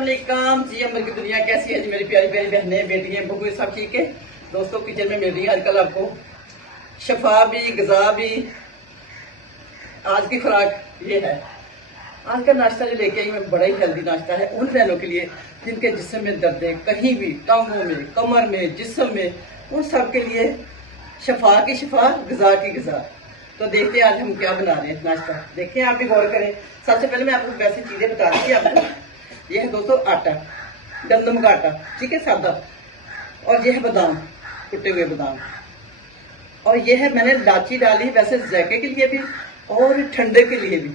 अस्सलाम वालेकुम जी। अमर की दुनिया कैसी है जी मेरी प्यारी प्यारी बहनें, बेटियां, बहू सब ठीक है दोस्तों। किचन में मिल रही है आजकल आपको शफा भी, गजा भी। आज की खुराक ये है। आज का नाश्ता जो लेके आई मैं बड़ा ही हेल्दी नाश्ता है उन बहनों के लिए जिनके जिस्म में दर्द है, कहीं भी टांगों में, कमर में, जिस्म में, उन सब के लिए शफा की शफा, गजा की गजा। तो देखते हैं आज हम क्या बना रहे हैं नाश्ता। देखते हैं, आप भी गौर करें। सबसे पहले मैं आपको वैसी चीजें बता रही थी आपको। यह है दोस्तों आटा, गंदम का आटा, ठीक है, सादा। और यह है बादाम, कुटे हुए बादाम। और यह है मैंने लाची डाली, वैसे जायके के लिए भी और ठंडे के लिए भी।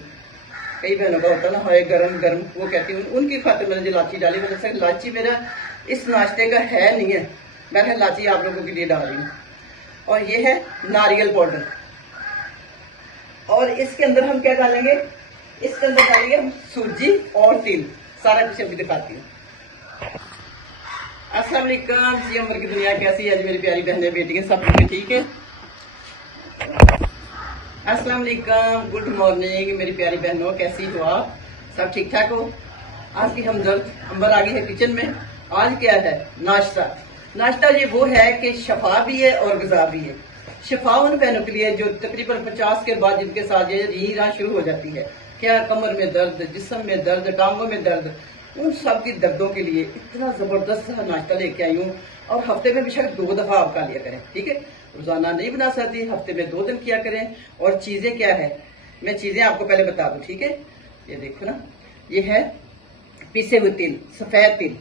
कई बहनों का होता ना, हाय गरम गरम, वो कहती हूँ उनकी खातिर मैंने जो लाची डाली। मैंने सर लाची मेरा इस नाश्ते का है नहीं है, मैं लाची आप लोगों के लिए डाल रही हूँ। और ये है नारियल पाउडर। और इसके अंदर हम क्या डालेंगे, इसके अंदर डालेंगे हम सूजी और तिल। सारा कुछ अभी दिखाती हूँ। अस्सलाम वालेकुम जी। अमर की दुनिया कैसी है जी मेरी प्यारी बहनें, बेटियां, सब ठीक है। अस्सलाम वालेकुम, गुड मॉर्निंग मेरी प्यारी बहनों, कैसी हो आप? सब ठीक ठाक हो? आज की हमदर्द अंबर आ गई है किचन में। आज क्या है नाश्ता। नाश्ता ये वो है कि शफा भी है और गजा भी है। शफा उन बहनों के लिए जो तकरीबन 50 के बाद जिनके साथ ये रीढ़ शुरू हो जाती है, क्या कमर में दर्द, जिस्म में दर्द, टांगों में दर्द, उन सब की दर्दों के लिए इतना जबरदस्त नाश्ता लेके आई हूँ। और हफ्ते में बेशक 2 दफा आप खा लिया करें, ठीक है। रोजाना नहीं बना सकती, हफ्ते में 2 दिन किया करें। और चीजें क्या है, मैं चीजें आपको पहले बता दूं, ठीक है। ये देखो ना, ये है पिसे हुए तिल, सफेद तिल,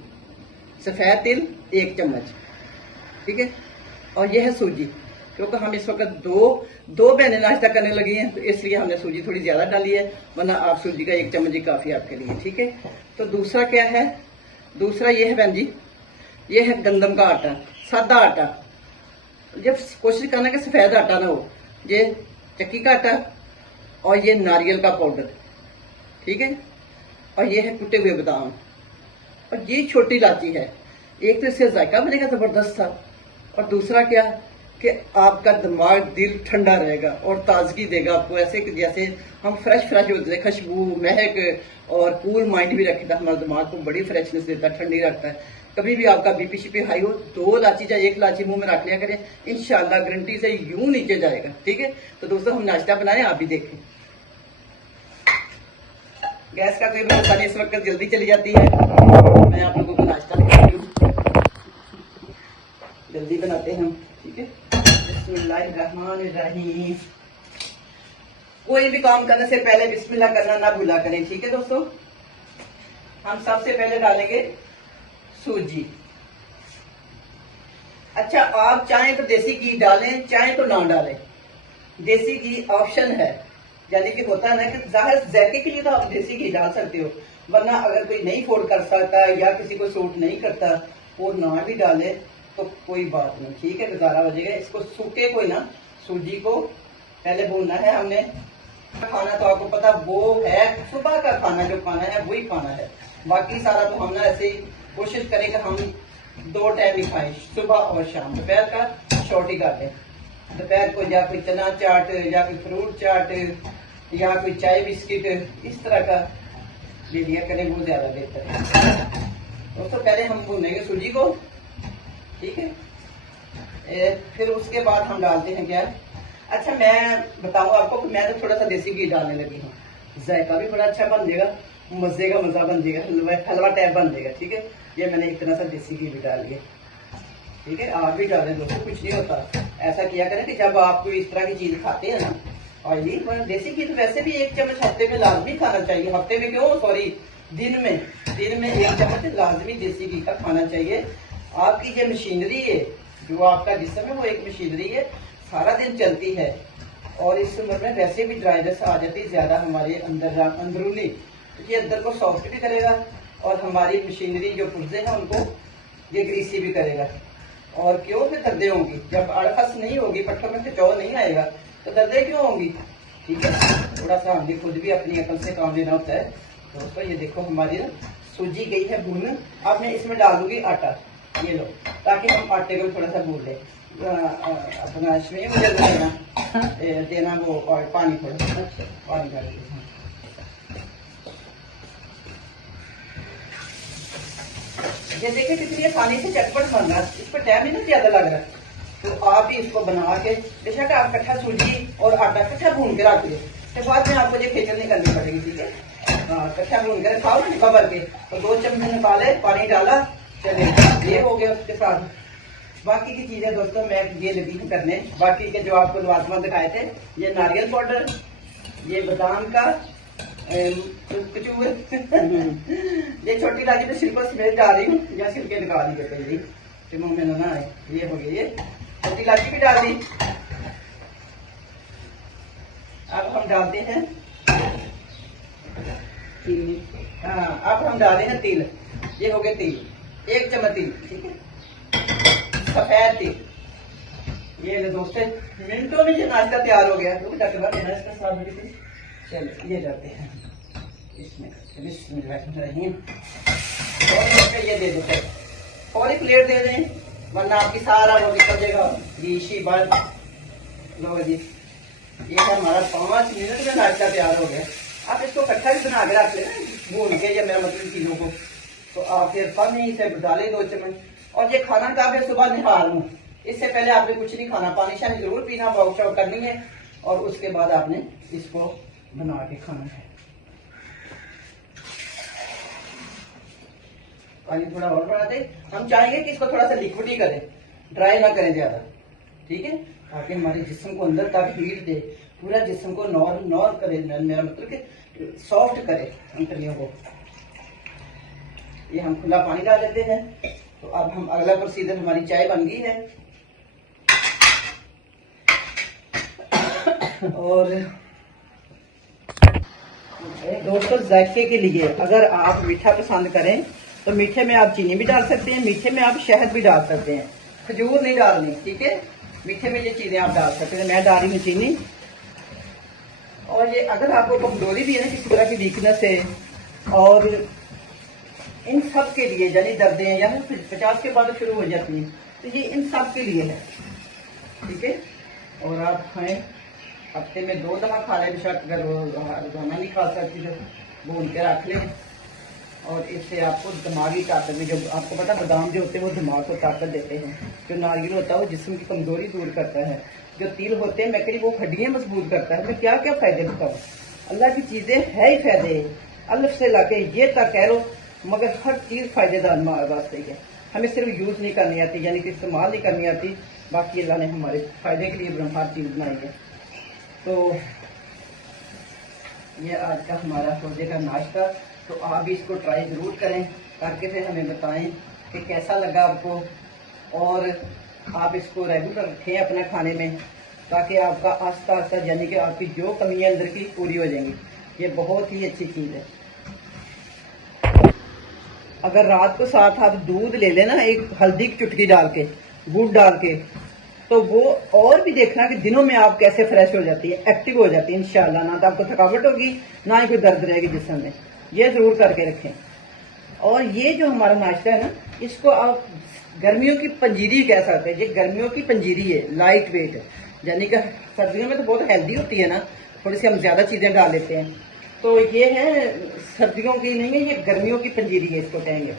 सफेद तिल 1 चम्मच, ठीक है। और ये है सूजी, क्योंकि हम इस वक्त दो बहनें नाश्ता करने लगी हैं, तो इसलिए हमने सूजी थोड़ी ज्यादा डाली है, वरना आप सूजी का 1 चम्मच ही काफी आपके लिए, ठीक है। तो दूसरा क्या है, दूसरा ये है बहन जी, ये है गंदम का आटा, सादा आटा। जब कोशिश करना कि सफेद आटा ना हो, ये चक्की का आटा। और ये नारियल का पाउडर, ठीक है। और ये है कुटे हुए बादाम। और ये छोटी इलायची है। एक तो इससे जायका बनेगा जबरदस्त था, और दूसरा क्या कि आपका दिमाग, दिल ठंडा रहेगा और ताजगी देगा आपको, ऐसे कि जैसे हम फ्रेश होते हैं, खुशबू, महक और कूल माइंड भी रखेगा। हमारे दिमाग को बड़ी फ्रेशनेस देता है, ठंडी रखता है। कभी भी आपका बीपी शिपी हाई हो, 2 इलायची या 1 इलायची मुंह में रख लिया करें, इंशाल्लाह गारंटी से यूं नीचे जाएगा, ठीक है। तो दोस्तों हम नाश्ता बनाएं, आप भी देखें। गैस का कोई भरोसा नहीं, इस वक्त जल्दी चली जाती है। मैं आप लोगों को नाश्ता दिखाती हूँ, जल्दी बनाते हैं हम, ठीक है। बिस्मिल्लाहिर्रहमानिर्रहीम। कोई भी काम करने से पहले बिस्मिल्लाह करना ना भूला करें, ठीक है दोस्तों। हम सबसे पहले डालेंगे सूजी। अच्छा, आप चाहें तो देसी घी डालें, चाहें तो ना डालें। देसी घी ऑप्शन है, यानी कि होता है ना कि जाहिर जायके के लिए तो आप देसी घी डाल सकते हो, वरना अगर कोई नहीं अफोर्ड कर सकता या किसी को सूट नहीं करता वो ना भी डाले तो कोई बात नहीं, ठीक है, गुजारा हो जाएगा। इसको सूखे को ना, सूजी को पहले भूनना है हमने। खाना तो आपको पता वो है, सुबह का खाना जो खाना है वही खाना है। बाकी सारा तो हम ना ऐसे ही कोशिश करें कि हम 2 टाइम ही खाएं, सुबह और शाम। दोपहर का शॉर्ट ही काटें। दोपहर को या कोई चना चाट या कोई फ्रूट चाट या कोई चाय बिस्किट इस तरह का ले लिया करें, वो ज्यादा बेहतर है दोस्तों। पहले हम भूनेंगे सूजी को, ठीक है। फिर उसके बाद हम डालते हैं क्या। अच्छा, मैं बताऊं आपको कि मैं तो थोड़ा सा देसी घी डालने लगी हूँ, जायका भी बड़ा अच्छा बन जाएगा, मजे का मजा बन जाएगा, हलवा टाइप बन जाएगा, ठीक है। ये मैंने इतना सा देसी घी भी डाल लिया, ठीक है। आप भी डालें दोस्तों, कुछ नहीं होता। ऐसा किया करें कि जब आप कोई इस तरह की चीज खाते हैं ना, ऑयली, देसी घी तो वैसे भी 1 चम्मच हफ्ते में लाजमी खाना चाहिए। हफ्ते में क्यों, सॉरी, दिन में 1 चम्मच लाजमी देसी घी का खाना चाहिए। आपकी ये मशीनरी है, जो आपका जिस्म है, वो एक मशीनरी है, सारा दिन चलती है। और इस उम्र में वैसे भी ड्राइनेस आ जाती है ज्यादा हमारे अंदर, अंदरूनी, तो ये अंदर को सॉफ्ट भी करेगा और हमारी मशीनरी जो पुर्जे हैं उनको ये ग्रीसी भी करेगा। और क्यों फिर दर्दें होंगी, जब अड़फस नहीं होगी, पट्टों में खिंचाव नहीं आएगा, तो दर्दें क्यों होंगी, ठीक है। थोड़ा सा हमने खुद भी अपनी अकल से काम लेना होता है दोस्तों। ये देखो हमारी ना सूजी गई है भून। अब मैं इसमें डाल दूंगी आटा, ये लो, ताकि हम आटे को थोड़ा सा भून लें। अपना इसमें मुझे देना वो, और पानी थोड़ा सा पानी डाल ये देखिए कितनी आसानी से चटपट बन रहा है, इस पर टाइम ही नहीं ज्यादा लग रहा। तो आप ही इसको बना के बेशक आप कट्ठा सूजी और आटा कट्ठा भून के रख लो, तो बाद में आपको ये खेचल नहीं करनी पड़ेगी, ठीक है। हाँ, कट्ठा भून कर खाओ ना डिब्बा भर के, तो 2 चम्मच निकाले, पानी डाला, चले ये हो गया। उसके साथ बाकी की चीजें दोस्तों मैं ये लगी हूँ करने, बाकी के जो आपको लवाजमा दिखाए थे, ये नारियल पाउडर, ये बादाम का कचूर ये छोटी इलायची में छिलको समेत डाल रही हूँ, या छिलके निकाल दी पहले तो मुंह में ना आए। ये हो गई, ये छोटी इलायची भी डाल दी। अब हम डालते हैं तिल। हाँ, अब हम डालते हैं तिल। ये हो गया तिल, 1 चम्मच तिल, ठीक है, सफेद तिल। ये ले दोस्तों, मिनटों में ये नाश्ता तैयार हो गया। इसका स्वाद भी चलो ये डालते हैं इसमें, और ये दे देते और एक प्लेट दे दें, वरना आपकी सारा वो निकल जाएगा रीशी बन। लो जी, ये हमारा 5 मिनट में नाश्ता तैयार हो गया। आप इसको इकट्ठा भी बना के रख लेना भून के, या मेरा मतलब चीजों को, तो आप फिर पानी से डालें 2 चम्मच। और ये खाना का फिर सुबह निकाल लूँ, इससे पहले आपने कुछ नहीं खाना, पानी शानी जरूर पीना, वॉक शॉक करनी है, और उसके बाद आपने इसको बना के खाना है। पानी थोड़ा और बढ़ा दे, हम चाहेंगे कि इसको थोड़ा सा लिक्विड ही करें, ड्राई ना करें ज्यादा, ठीक है, ताकि हमारे जिस्म को अंदर तक हीट दे, पूरा जिस्म को नॉर करे, मेरा मतलब कि सॉफ्ट करे अंतड़ियों को। ये हम खुला पानी डाल देते हैं। तो अब हम अगला प्रोसीजर, हमारी चाय बन गई है। और दोस्तों जायके के लिए अगर आप मीठा पसंद करें तो मीठे में आप चीनी भी डाल सकते हैं, मीठे में आप शहद भी डाल सकते हैं, खजूर नहीं डालनी, ठीक है। मीठे में ये चीजें आप डाल सकते हैं, मैं डाल रही हूँ चीनी। और ये अगर आपको कमजोरी भी है ना, किसी तरह की वीकनेस है, और इन सब के लिए, यानी दर्दें या 50 के बाद शुरू हो जाती है, तो ये इन सब के लिए है, ठीक है। और आप खाएं, हफ्ते में 2 दफा खा लें, बेशक अगर रोजाना नहीं खा सकती तो भून के रख लें। और इससे आपको दिमागी ताकत भी, जो आपको पता बादाम जो होते हैं वो दिमाग को ताकत देते हैं, जो नारियल होता है वो जिस्म की कमजोरी दूर करता है, जो तिल होते हैं मैं कहीं वो हड्डियां मजबूत करता है। मैं क्या क्या फायदे बताऊँ, अल्लाह की चीजें है ही फायदे, अल्लाह से लाके ये तक कह लो, मगर हर चीज फायदेदार वास्ते है। हमें सिर्फ यूज नहीं करनी आती, यानी कि इस्तेमाल नहीं करनी आती, बाकी अल्लाह ने हमारे फायदे के लिए हर चीज बनाई है। तो ये आज का हमारा रोजे का नाश्ता, तो आप भी इसको ट्राई जरूर करें, करके फिर हमें बताएं कि कैसा लगा आपको, और आप इसको रेगुलर रखें अपने खाने में, ताकि आपका आस्ता आस्ता, यानी कि आपकी जो कमियां अंदर की पूरी हो जाएंगी। ये बहुत ही अच्छी चीज है। अगर रात को साथ आप दूध ले लेना, एक हल्दी की चुटकी डाल के, गुड़ डाल के, तो वो और भी देखना कि दिनों में आप कैसे फ्रेश हो जाती है, एक्टिव हो जाती है इंशाल्लाह। ना तो आपको थकावट होगी, ना ही कोई दर्द रहेगी जिस्म में। ये जरूर करके रखें। और ये जो हमारा नाश्ता है ना, इसको आप गर्मियों की पंजीरी कह सकते हैं। ये गर्मियों की पंजीरी है, लाइट वेट, यानी कि सर्दियों में तो बहुत हेल्दी होती है ना, थोड़ी सी हम ज्यादा चीजें डाल लेते हैं, तो ये है सर्दियों की नहीं है, ये गर्मियों की पंजीरी है, इसको कहेंगे।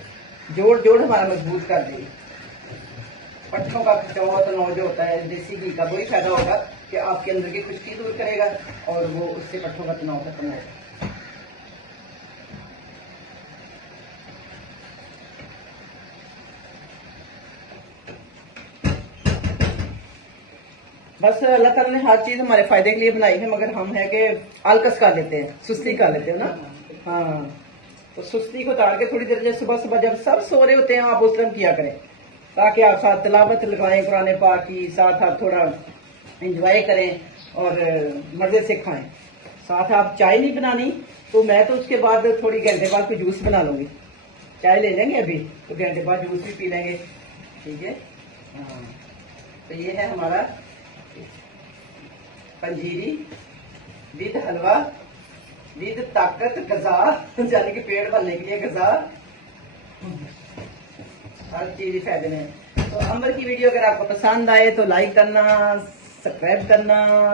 जोड़ जोड़ हमारा मजबूत कर देगी। पट्टों का खिंचाव तनाव जो होता है देसी घी का, वही फायदा होगा कि आपके अंदर की खुश्की दूर करेगा, और वो उससे पट्टों का तनाव खत्म होगा। बस अल्लाह ताला ने हर चीज हमारे फायदे के लिए बनाई है, मगर हम है कि आलकस कर लेते हैं, सुस्ती कर लेते हैं ना। हाँ, तो सुस्ती को उतार के थोड़ी देर, जैसे सुबह सुबह जब सब सो रहे होते हैं, आप उस टाइम किया करें, ताकि आप साथ तिलावत लगाएं कुरान पाक की, साथ आप थोड़ा एंजॉय करें और मजे से खाएं। साथ आप चाय नहीं बनानी तो मैं तो उसके बाद थोड़ी घंटे बाद कोई जूस बना लूंगी। चाय ले लेंगे अभी, तो घंटे बाद जूस भी पी लेंगे, ठीक है। हाँ, तो ये है हमारा पंजीरी विद हलवा विद ताकत गजा, यानी कि पेट भरने के लिए गजा, हर चीज फायदे में। तो अंबर की वीडियो अगर आपको पसंद आए तो लाइक करना,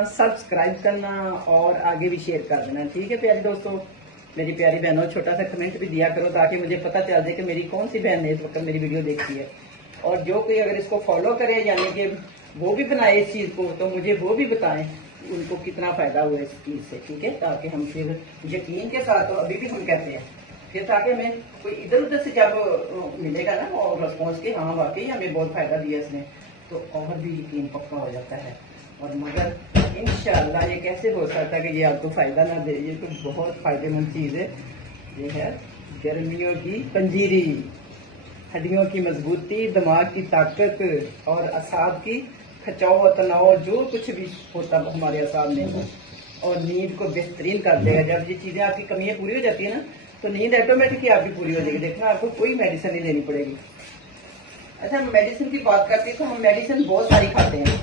सब्सक्राइब करना और आगे भी शेयर कर देना, ठीक है प्यारे दोस्तों। मेरी प्यारी बहनों छोटा सा कमेंट भी दिया करो ताकि मुझे पता चल जाए कि मेरी कौन सी बहन ने इस वक्त मेरी वीडियो देखी है। और जो कोई अगर इसको फॉलो करे यानी कि वो भी बनाए इस चीज़ को, तो मुझे वो भी बताएं उनको कितना फ़ायदा हुआ इस चीज़ से, ठीक है। ताकि हम फिर यकीन के साथ, तो अभी भी हम कहते हैं फिर, ताकि हमें कोई इधर उधर से जब मिलेगा ना और रिस्पॉन्स के हाँ वाकई हमें बहुत फ़ायदा दिया इसने, तो और भी यकीन पक्का हो जाता है। और मगर इंशाल्लाह ये कैसे हो सकता है कि ये आपको फ़ायदा ना दे, ये तो बहुत फ़ायदेमंद चीज़ है। ये है गर्मियों की पंजीरी, हड्डियों की मजबूती, दिमाग की ताकत और असाब की खचाव तनाव जो कुछ भी होता हमारे असाब में, और नींद को बेहतरीन कर देगा। जब ये चीज़ें आपकी कमियाँ पूरी हो जाती है ना, तो नींद ऑटोमेटिक ही आपकी पूरी हो जाएगी। देखना आपको कोई मेडिसिन नहीं लेनी पड़ेगी। अच्छा, मेडिसिन की बात करते हैं तो हम मेडिसिन बहुत सारी खाते हैं,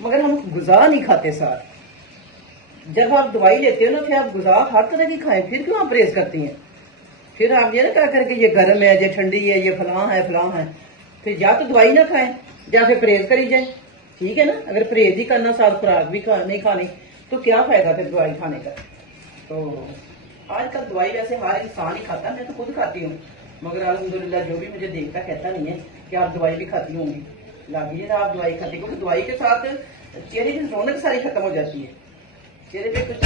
मगर हम गुज़ा नहीं खाते साथ। जब आप दवाई लेते हो ना, फिर आप गुज़ा हर तरह की खाएं, फिर क्यों आप परहेज करती हैं? फिर आप ये ना क्या करके ये गर्म है, ये ठंडी है, ये फलां है, फिर या तो दवाई ना खाएं या फिर परहेज करी जाए, ठीक है ना। अगर परहेज ही करना, साथ खुराक भी नहीं खानी, तो क्या फायदा फिर दवाई खाने का। तो आजकल दवाई वैसे हर इंसान ही खाता है, मैं तो खुद खाती हूँ, मगर अल्हम्दुलिल्लाह जो भी मुझे देखता कहता नहीं है कि आप दवाई भी खाती होंगी। लागिए ना आप दवाई खाती, क्योंकि दवाई के साथ चेहरे की रौनक सारी खत्म हो जाती है, चेहरे पे कुछ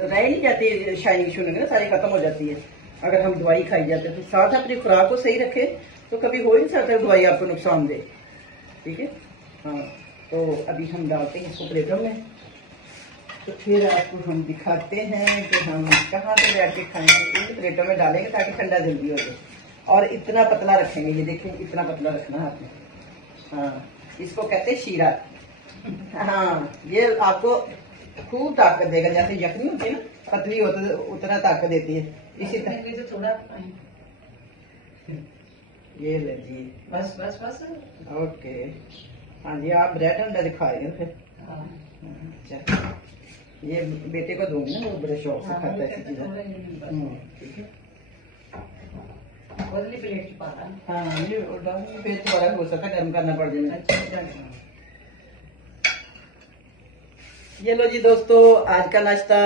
रह नहीं जाती, शाइनिंग शुनिंग ना सारी खत्म हो जाती है अगर हम दवाई खाई जाते हैं। तो साथ अपनी खुराक को सही रखे तो कभी हो ही नहीं सकता दवाई आपको नुकसान दे, ठीक है। हाँ, तो अभी हम डालते हैं इसको प्लेटों में, तो फिर आपको हम दिखाते हैं कि हम कहाँ पे बैठ के खाएंगे। इन प्लेटों में डालेंगे ताकि ठंडा जल्दी हो जाए। और इतना पतला रखेंगे, ये देखें इतना पतला रखना है आपने। हाँ, इसको कहते हैं शीरा। हाँ, ये आपको खूब ताकत देगा। जैसे यखनी होती है ना, पतली होती है उतना ताकत देती है, इसी तरह तो थोड़ा ये लीजिए। बस बस बस, ओके। हाँ जी, आप ब्रेड अंडा दिखा रहे हैं फिर। अच्छा, ये बेटे को दूंगी ना, वो बड़े शौक से खाता है ऐसी चीजें, ठीक है। प्लेट हाँ, ये फिर दोबारा हो सकता है गर्म करना पड़ जाए। ये लो जी दोस्तों, आज का नाश्ता